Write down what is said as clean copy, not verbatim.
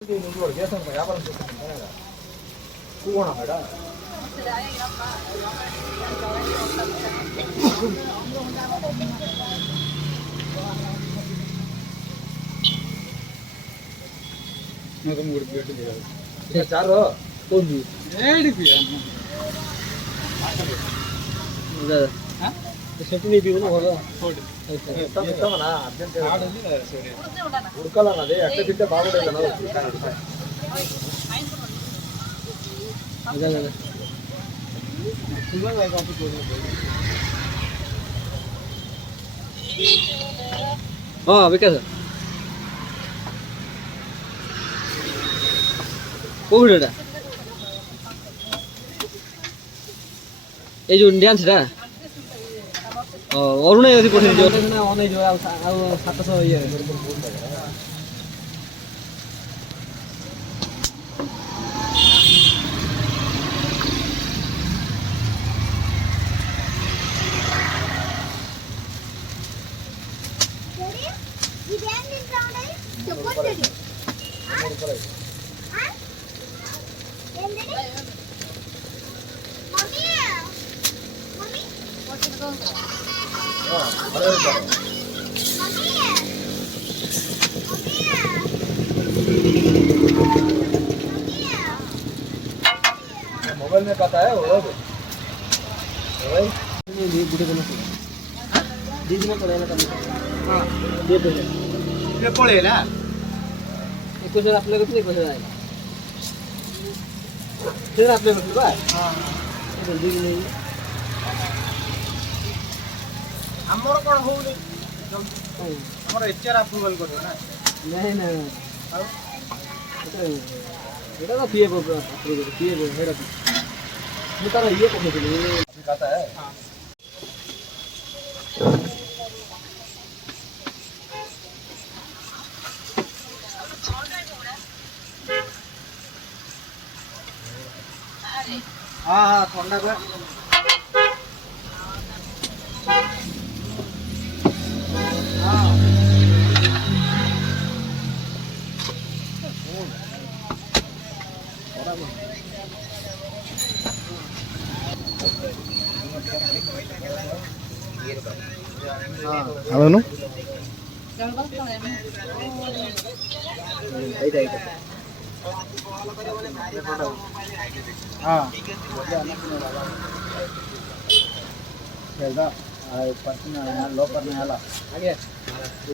వ్యాపారం కూనా మేడం నాకు మూడు ప్లేట్లు చేయాలి చారు కొంది ఏడికి చట్నీ పీవును ఉడకాలన్నది ఎట్లా తింటే బాగుంటుంది కదా అదే కదా विकास कोविड ये जो इंडियन था और उन्हें यदि पढ़े जो ना उन्हें जो अब 700 ये मोबाइल में पता है वो ये बुढ़े बना दीदी में पड़ेगा कम हां ये पड़ेगा एक क्वेश्चन आपले कितने क्वेश्चन आएगा फिर आपले मतलब हां जल्दी नहीं हमर कोन होउनी हमर एचआर अप्रूवल करो ना नहीं नहीं এটা তো পিএ अप्रूवल पिए हेड ऑफ मैं तारा ये करने के लिए कहता है हां हां हां ठंडा को అవును అయితే అయితే లోపల